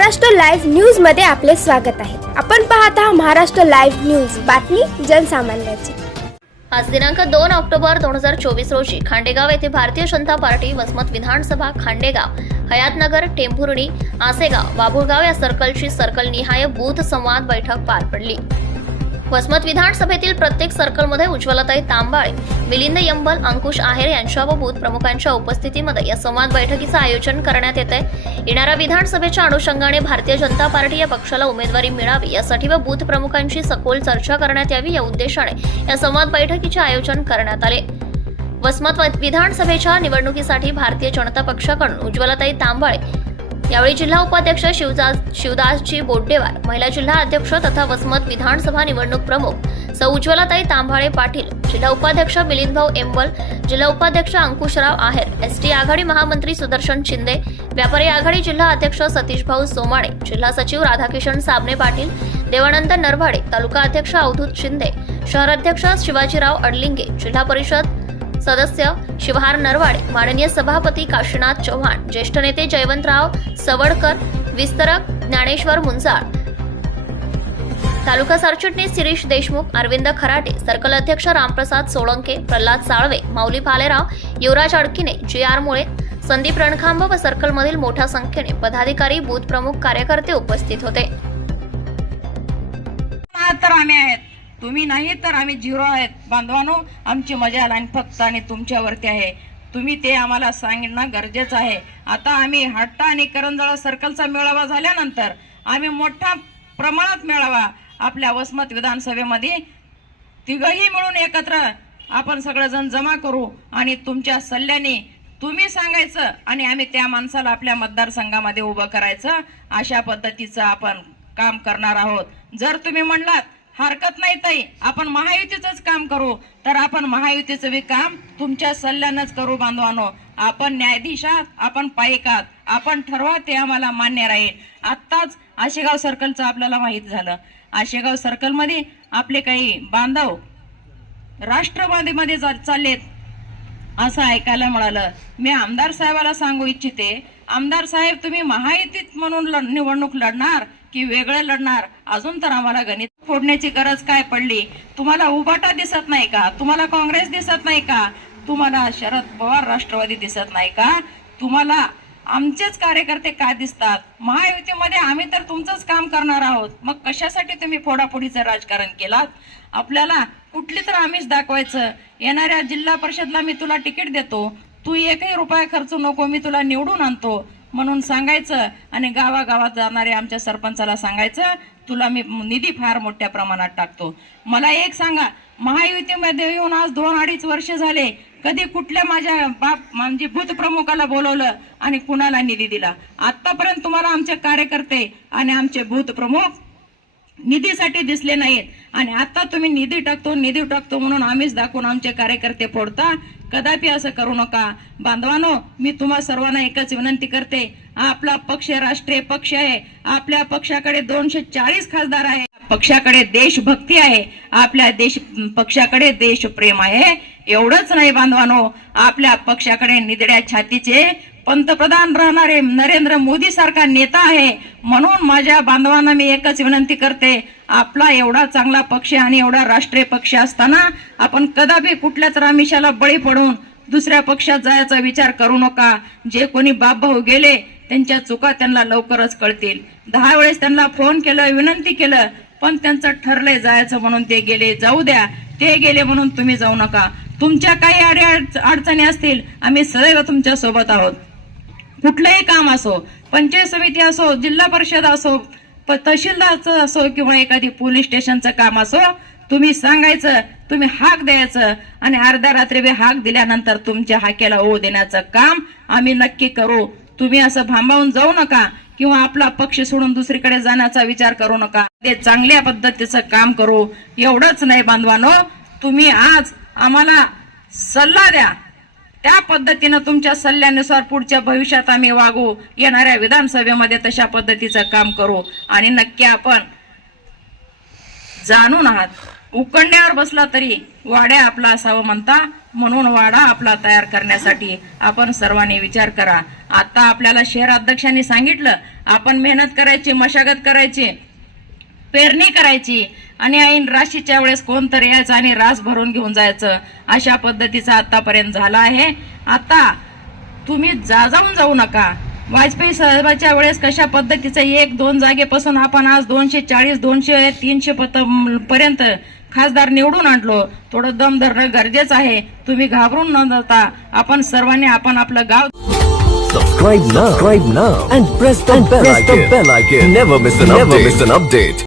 Maharashtra live न्यूजमध्ये आपले स्वागत आहे. आपण पाहत आहात महाराष्ट्र लाईव्ह न्यूज. बातमी जनसामान्याची. आज दिनांक दोन ऑक्टोबर दोन हजार चोवीस रोजी खांडेगाव येथे भारतीय जनता पार्टी वसमत विधानसभा खांडेगाव हयातनगर टेंभुर्णी आसेगाव बाबुळगाव या सर्कलची सर्कल निहाय बूथ संवाद बैठक पार पडली. वसमत विधानसभेतील प्रत्येक सर्कलमध्ये उज्ज्वलताई तांबाळे मिलिंद यंबल अंकुश आहेर यांच्या व बूथ प्रमुखांच्या उपस्थितीमध्ये या संवाद बैठकीचं आयोजन करण्यात येत आहे येणाऱ्या विधानसभेच्या अनुषंगाने भारतीय जनता पार्टी या पक्षाला उमेदवारी मिळावी यासाठी व बूथ प्रमुखांशी सखोल चर्चा करण्यात यावी या उद्देशाने या संवाद बैठकीचे आयोजन करण्यात आले. वसमत विधानसभेच्या निवडणुकीसाठी भारतीय जनता पक्षाकडून उज्ज्वलताई तांबाळे यावेळी जिल्हा उपाध्यक्ष शिवदास शिवदासजी बोड्डेवार महिला जिल्हा अध्यक्ष तथा वसमत विधानसभा निवडणूक प्रमुख सौ उज्ज्वलाताई तांभाळे पाटील जिल्हा उपाध्यक्ष मिलिंदभाऊ एम्बल जिल्हा उपाध्यक्ष अंकुशराव आहेर एसटी आघाडी महामंत्री सुदर्शन शिंदे व्यापारी आघाडी जिल्हा अध्यक्ष सतीशभाऊ सोमाणे जिल्हा सचिव राधाकिशन साबणे पाटील देवानंद नरभाडे तालुका अध्यक्ष अवधूत शिंदे शहराध्यक्ष शिवाजीराव अडलिंगे जिल्हा परिषद सदस्य शिवहार नरवाडे माननीय सभापती काशीनाथ चव्हाण ज्येष्ठ नेते जयवंतराव सवडकर विस्तरक ज्ञानेश्वर मुंजाळ. तालुका सरचिटणीस शिरीष देशमुख अरविंद खराटे सर्कल अध्यक्ष रामप्रसाद सोळंके प्रल्हाद साळवे माऊली पालेराव युवराज अडकिने जी आर मुळे संदीप रणखांब व सर्कलमधील मोठ्या संख्येने पदाधिकारी बूथ प्रमुख कार्यकर्ते उपस्थित होते. तर आम्ही आहेत. तुम्ही नाही तर आम्ही झिरो आहेत. बांधवानो आमची मजा लाईन फक्त आणि तुमच्यावरती आहे. तुम्ही ते आम्हाला सांगणं गरजेचं आहे. आता आम्ही हट्टा आणि करंजळ सर्कलचा मेळावा झाल्यानंतर आम्ही मोठ्या प्रमाणात मेळावा आपल्या वसमत विधानसभेमध्ये तिघही मिळून एकत्र आपण सगळेजण जमा करू आणि तुमच्या सल्ल्याने तुम्ही सांगायचं आणि आम्ही त्या माणसाला आपल्या मतदारसंघामध्ये उभं करायचं. अशा पद्धतीचं आपण काम करणार आहोत. जर तुम्ही म्हणलात हरकत नाही ताई. आपण महायुतीचंच काम करू. तर आपण महायुतीचं बी काम तुमच्या सल्ल्यानंच करू बांधवानो. आपण न्यायाधीश आहात आपण पायिक आहात आपण ठरवा ते आम्हाला मान्य राहील. आत्ताच आशेगाव सर्कलचं आपल्याला माहीत झालं. आशेगाव सर्कलमध्ये आपले काही बांधव राष्ट्रवादीमध्ये जा- चाललेत असं ऐकायला मिळालं. मी आमदार साहेबाला सांगू इच्छिते आमदार साहेब तुम्ही महायुतीत म्हणून निवडणूक लढणार की वेगळं लढणार? अजून तर आम्हाला गणित फोडण्याची गरज काय पडली? तुम्हाला उबाटा दिसत नाही का? तुम्हाला काँग्रेस दिसत नाही का? तुम्हाला शरद पवार राष्ट्रवादी दिसत नाही का? तुम्हाला आमचेच कार्यकर्ते काय दिसतात? महायुतीमध्ये आम्ही तर तुमचंच काम करणार आहोत. मग कशासाठी तुम्ही फोडाफोडीचं राजकारण केलात? आपल्याला कुठली तर आम्हीच दाखवायचं. येणाऱ्या जिल्हा परिषदला मी तुला तिकीट देतो. तू एकही रुपया खर्च नको मी तुला निवडून आणतो. म्हणून सांगायचं आणि गावागावात जाणाऱ्या आमच्या सरपंचाला सांगायचं तुला मी निधी फार मोठ्या प्रमाणात टाकतो. मला एक सांगा महायुतीमध्ये येऊन आज दोन अडीच वर्ष झाले कधी कुठल्या माझ्या बाप म्हणजे भूत प्रमुखाला बोलवलं आणि कुणाला निधी दिला? आतापर्यंत तुम्हाला आमचे कार्यकर्ते आणि आमचे भूत प्रमुख निधीसाठी दिसले नाहीत. आणि आता तुम्ही निधी टाकतो निधी टाकतो म्हणून आम्हीच दाखवून आमचे कार्यकर्ते फोडता कदापि असं करू नका. बांधवानो मी तुम्हा सर्वांना एकच विनंती करते. आपला पक्ष राष्ट्रीय पक्ष आहे. आपल्या पक्षाकडे दोनशे चाळीस खासदार आहे. पक्षाकडे देशभक्ती आहे. आपल्या देश पक्षाकडे देशप्रेम आहे. एवढंच नाही बांधवानो आपल्या पक्षाकडे निधड्या छातीचे पंतप्रधान राहणारे नरेंद्र मोदी सारखा नेता आहे. म्हणून माझ्या बांधवांना मी एकच विनंती करते आपला एवढा चांगला पक्ष आणि एवढा राष्ट्रीय पक्ष असताना आपण कदापि कुठल्याच रामिशाला बळी पडून दुसऱ्या पक्षात जायचा विचार करू नका. जे कोणी बापभाऊ गेले त्यांच्या चुका त्यांना लवकरच कळतील. दहा वेळेस त्यांना फोन केलं विनंती केलं पण त्यांचं ठरलंय जायचं म्हणून ते गेले. जाऊ द्या ते गेले म्हणून तुम्ही जाऊ नका. तुमच्या काही अडी अडचणी असतील आम्ही सदैव तुमच्यासोबत आहोत. कुठलंही काम असो पंचायत समिती असो जिल्हा परिषद असो तहसीलदारचं असो किंवा एखादी पोलीस स्टेशनचं काम असो तुम्ही सांगायचं तुम्ही हाक द्यायचं आणि अर्ध्या रात्री बी हाक दिल्यानंतर तुमच्या हाकेला ओ देण्याचं काम आम्ही नक्की करू. तुम्ही असं भांबावून जाऊ नका किंवा आपला पक्ष सोडून दुसरीकडे जाण्याचा विचार करू नका. ते चांगल्या पद्धतीचं काम करू. एवढंच नाही बांधवानो तुम्ही आज आम्हाला सल्ला द्या. त्या पद्धतीनं तुमच्या सल्ल्यानुसार पुढच्या भविष्यात आम्ही वागू येणाऱ्या विधानसभेमध्ये तशा पद्धतीचं काम करू. आणि नक्की आपण जाणून आहात. उकंड्यावर बसला तरी वाड्या आपला असावं म्हणता म्हणून वाडा आपला तयार करण्यासाठी आपण सर्वांनी विचार करा. आता आपल्याला शहर अध्यक्षांनी सांगितलं आपण मेहनत करायची मशागत करायची पेरणी करायची. आणि ऐन राशीच्या वेळेस कोणतरी यायचं आणि रास भरून घेऊन जायचं. अशा पद्धतीचा आतापर्यंत झाला आहे. आता तुम्ही जा जाऊन जाऊ नका. वाजपेयी साहेबाच्या वेळेस कशा पद्धतीचं एक दोन जागेपासून आपण आज दोनशे चाळीस दोनशे तीनशे पत पर्यंत खासदार निवडून आणलो. थोडं दम धरणं गरजेचं आहे. तुम्ही घाबरून न जाता आपण सर्वांनी आपण आपलं गाव Subscribe now. Subscribe now. And press the bell icon. Never miss an update.